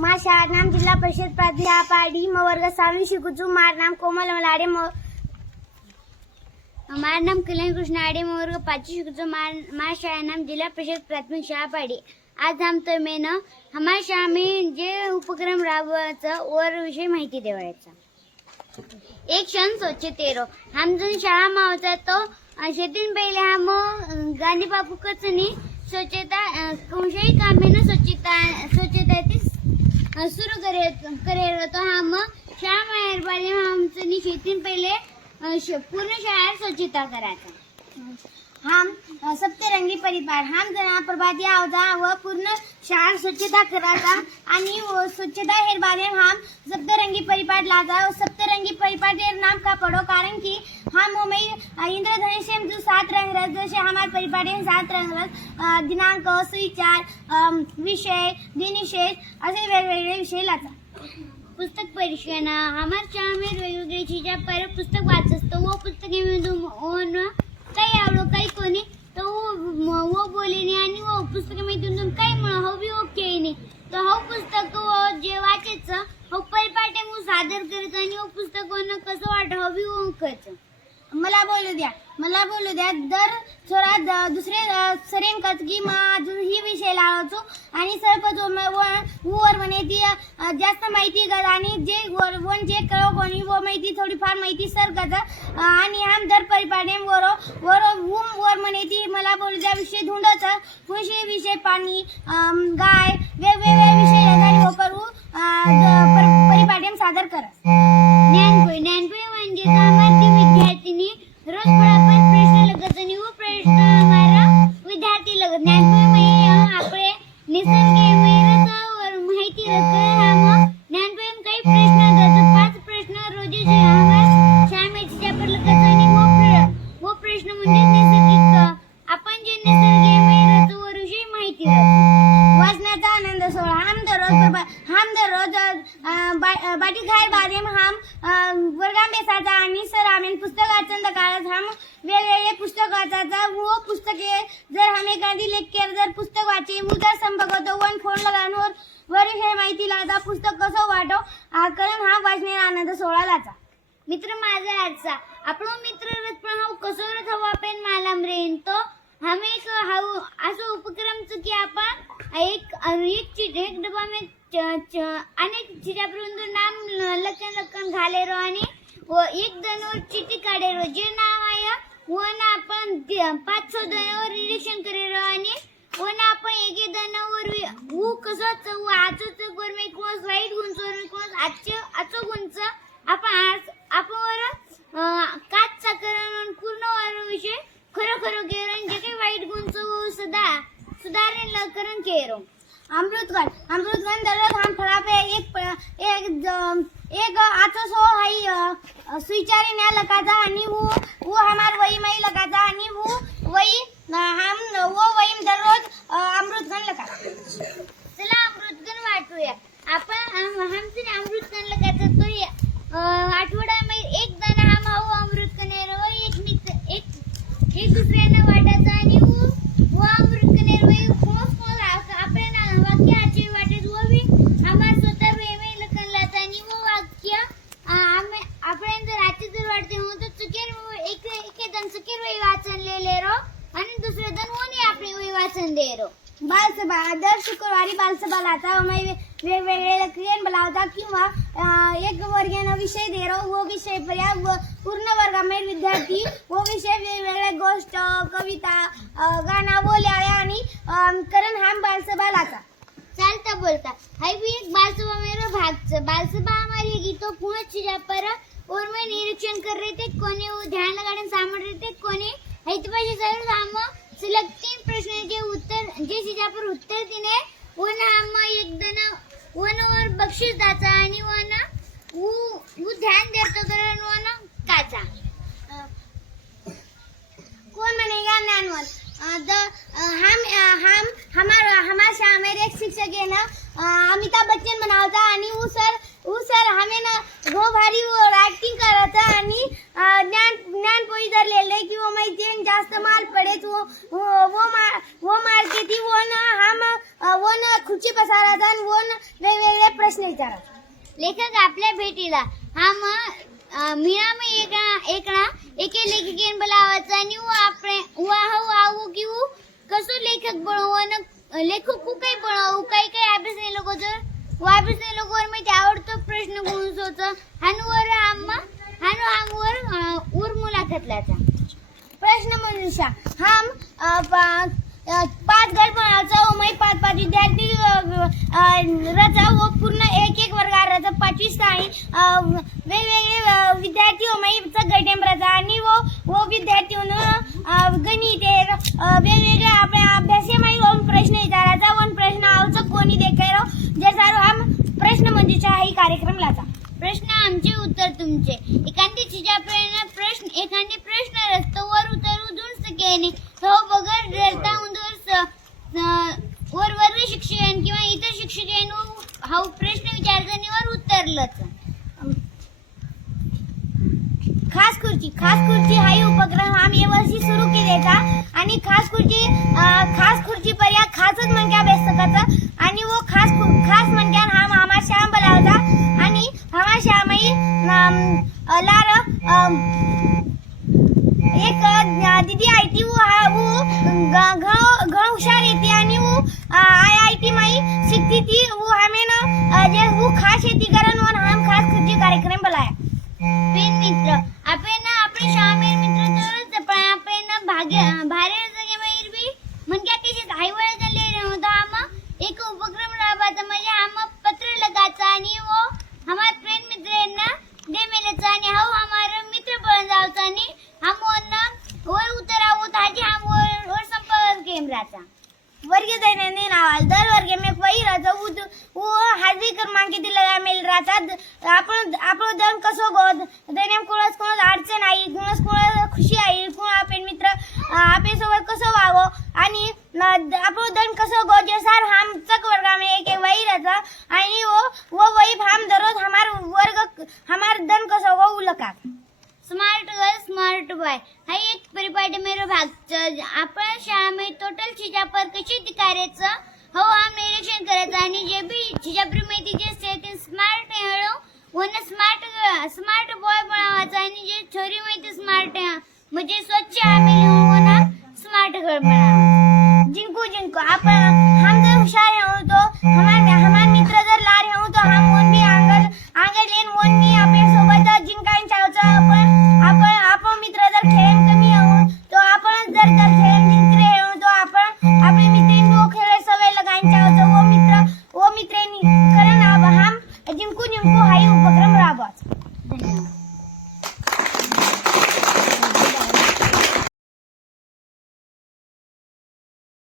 माझ्या नाम जिल्हा परिषद प्राथमिक पाडी म वर्ग 6वी शिकूचू. मार नाम कोमल मलाडे मार नाम कल्याण कृष्ण आडे म वर्ग 5वी शिकूचू. मार शाळा नाम जिल्हा परिषद प्राथमिक शाळा पाडी. आज हम तो मैं न हमारी शाळा में जे उपक्रम राबवायचा वर विषय माहिती देवायचा. एक क्षण स्वच्छतेरो हम जन शाळा मा होता तो शेतीन पहिले हम गांधी बापू कचनी स्वच्छता कोणत्याही कामेनं स्वच्छता सुरू करे तो हम शाळा मेहरबानी हमचं शेतीन पहिले पूर्ण शाळा स्वच्छता करायचा. हम सप्तरंगी परिवार हम जना प्रभाती आवता व पूर्ण शाळा स्वच्छता करायचा आणि स्वच्छता हेरबारे हम सप्तरंगी परिवार लाजा. सप्तरंगी परिवार नाम का पढ़ो कारण की हम इंद्रधनुष जो 7 रंग रस जैसे हमारे परिवार 7 रंग रस दिनांक सुविचार विषय दिनविशेष असे वेगवेगळे विषय लाजा. पुस्तक परीक्षण हमारे शाळा में वेगवेगळी चीजा पर पुस्तक वाचतो वो पुस्तकेमधून काही आवडो काही कोणी तो वो बोलेने आणि वो पुस्तकामधून काही हवी ओके नाही तो हो पुस्तक जे वाचायचं हो परिपाठे मग सादर करायचं आणि वो पुस्तक कसं वाटत हवी वो करायचं. मला बोलू द्या दर थोडा दुसरे सरेंकत की अजून ही विषय लावतो आणि सर्व वर म्हणे ती जास्त माहिती कर आणि जे वन जे करो कोणी वो माहिती थोडीफार माहिती सर करत आणि हम दर परिपाठे वर म्हणे ती मला बोलू द्या विषय धुंडच विषय पाणी गाय वेगवेगळे विषय करू परिपाठे सादर कर. ज्ञानपोळी म्हणजे सामान्य विद्यार्थिनी रोज फटाफट प्रश्न लगत आणि वो प्रश्न हमारा विद्यार्थी लगत. ज्ञानपोळी म्हणजे आपले निसर्ग माहिती हम ज्ञानपोळी काही प्रश्न देतो 5 प्रश्न रोज हमारे शाळेचे पेपर लगत आणि वो प्रश्न म्हणजे नैसर्गिक आपण जे निसर्ग वर विषयी माहिती देतो. वाचनाचा आनंद सोहळा हम दररोज बाटी खाय बारे हम वर्गात बेसायचा आणि सर आम्ही पुस्तक वाचन काळात हम वेगवेगळे पुस्तक वाचायचा. वो पुस्तके जर हम एखादी लेक्चर जर पुस्तक वाचे उदर संपर्क होतो वन फोन लगानवर वर हे माहिती लागा पुस्तक कसं वाटो कारण हा वाचणे आनंद सोहळा लाचा. मित्र माझा आजचा आपण मित्र पण हा कसं हवा पेन मालम रेन तो हम एक असं उपक्रम की आपण एक डब्बा में अनेक चीजापर्यंत नाम लखन घाले रो आणि एक दनवर चिठ्ठी काढे रो जे नाव आहे वो ना आपण 5-6 दनावर निरीक्षण करे रो आणि वो ना आपण एक दनावर वो कसं आजचं गोरमे कोण वाईट गुणचं कोण आजचं गुणचं आपण काच साकरण पूर्ण विषय खरं केलं जे काही वाईट गुणचं सुधारण करण केरो. अमृतगण दररोज हम फळा पे एक आचो सो हाई स्वीचारी न्या लगाता आणि वो हमार वही मई लगाता आणि वो वही वही दररोज अमृतगण लगाता. चला अमृतगण वाटूया आपण हमसे अमृतगण लगाता तो आठवडा में एक दाना हम हाऊ अमृतगण एक दुसऱ्यांना वाटायचं आणि वो अमृतगण आपल्याला वाक्य आजची वाटत वो भी हमार स्वतः वेगळे लखन लाता आणि वो वाक्य आपण जर आजची जर वाटते हो तर चुकेर एक जण चुकेर वही वाचन ले रो आणि दुसरे जण वो आपली वही वाचन दे रो. बालसभा दर शुक्रवारी बालसभा लाता वेगवेगळे क्रियन बोलावता किंवा एक वर्गाने विषय दे रो वो विषय पूर्ण वर्गामध्ये विद्यार्थी वो विषय वेगवेगळे गोष्ट कविता गाणं बोलावे आणि करण हम बालसभा लाता. चालता बोलता हाई भी एक बालसभा मेरा भाग बालसभा हमारी गीतों पूर्ण चीजा पर और मैं निरीक्षण कर रहे थे कोने वो ध्यान लगाने सामने रहे थे कोने हाई पाहिजे जरूर हम सिलेक्ट 3 प्रश्नांचे उत्तर जे चीजा पर उत्तर दिने वो ना हम एक दना वर बक्षीस दाचा आणि वो ना वो ध्यान देतो कारण वो ना काचा कौन बनेगा ज्ञानवान. हमारे शाळा में एक शिक्षक है ना अमिताभ बच्चन बनावता आणि वो सर हमें ना वो भारी वो एक्टिंग करता आणि ज्ञानपोळी जर ले कि वो माहिती जास्त माल पडे वो मारते थी वो ना हम वो ना खुर्ची पसाराता आणि वो ना वेगवेगळे प्रश्न विचारा. लेखक आपल्या भेटीला हम मीना में एके लेखिकेन बोलावाचा आणि आऊ की कसो लेखक बनवून लेखक काही बनवू काही अभ्यास लोक जर अभ्यास लोकांवर मी आवडतो प्रश्न गुण सोच हानवर उर मुलाखतलाचा प्रश्न मनुष्या हम 5 गट बनाचा व 5 विद्यार्थी रचा व पूर्ण एक वर्ग रचा 25 आणि वेगवेगळे विद्यार्थी व गट रचा आणि वो विद्यार्थी गणित वेगवेगळे आपल्या अभ्यासामध्ये होऊन प्रश्न विचारायचा वन प्रश्न आवच कोणी देखायरो जैसा हम प्रश्न मंजुषा ही कार्यक्रम लाचा. प्रश्न आमचे उत्तर तुमचे एखादी चीजा एखादी प्रश्न रस्त्यावर उतरू सकेने हो बगर डरता वर वर्ग शिक्षक किंवा इतर शिक्षकांनी हा प्रश्न विचारताना उत्तरलंच. खास खुर्ची हा उपक्रम आम्ही यावर्षी सुरू केलेला आणि खास खुर्ची पर्याय खासच म्हणक्या बेस्तकाचा आणि वो खास म्हणक्या हा आम्हा श्याम बोलावता आणि आम्हा श्यामही लार एक दीदी आई थी वो घणो हुशार येते आणि वो IIT माई शिकती थी वो हमें ना जे वो खास येती कारण वो हम खास खुर्ची कार्यक्रम बुलाया. पेन मित्र आपण शामेर मित्र तरच पण आपण बाहेर जागेबाहेर बी म्हणजे कशी आईवळ झाले होता आम्हा एक उपक्रम राबवायचा म्हणजे आम्हा पत्र लगायचा आणि वो हमार फ्रेंड मित्रांना दे मेलेचा आणि हा हमारा मित्र बन जावचा आणि हम वर उतरावं ताजी हम वर संपर्क केंद्राचा वर्ग दैनंदिन आवाज दर वर्ग में वही रहता वो हाजिर क्रमांक लगा मिल रहा आपण दन कसो गो दैनम कोणच अडचण आई कोणच खुशी आई कोण आपण मित्र आपल्या सोबत कसं व्हावं आणि आपण दन कसो गो जैसा हम चक वर्ग में एक वही रहता आणि वो वही हम दररोज हमार दन कसो गो उलका. स्मार्ट गर्ल स्मार्ट बॉय हा एक परिपाटी मेरो भाग आपण शाळेमध्ये टोटल चीजा पर कशी करायचं हो हम निरीक्षण करायचं आणि जे बी चीजा माहिती असते ते स्मार्ट हेळो वन स्मार्ट बॉय बनावायचं आणि जे छोरी माहिती स्मार्ट म्हणजे स्वच्छ आम्ही होना स्मार्ट गर्ल बनावा. जिनको आपण हम जर हुशार हो तो हमार मित्र जर लार हो तो हम वन भी आंगल लेन वन भी आपल्या सोबत जिंकायला चाहतो आपण मित्र जर खेळ कमी हो तो आपण जर खेळ जिंकले हो तो आपण आपले मित्रांनी खेळ सवय लगायला चाहतो वो मित्रांनी कारण हम जिंकू हाई उपक्रम राबवाच.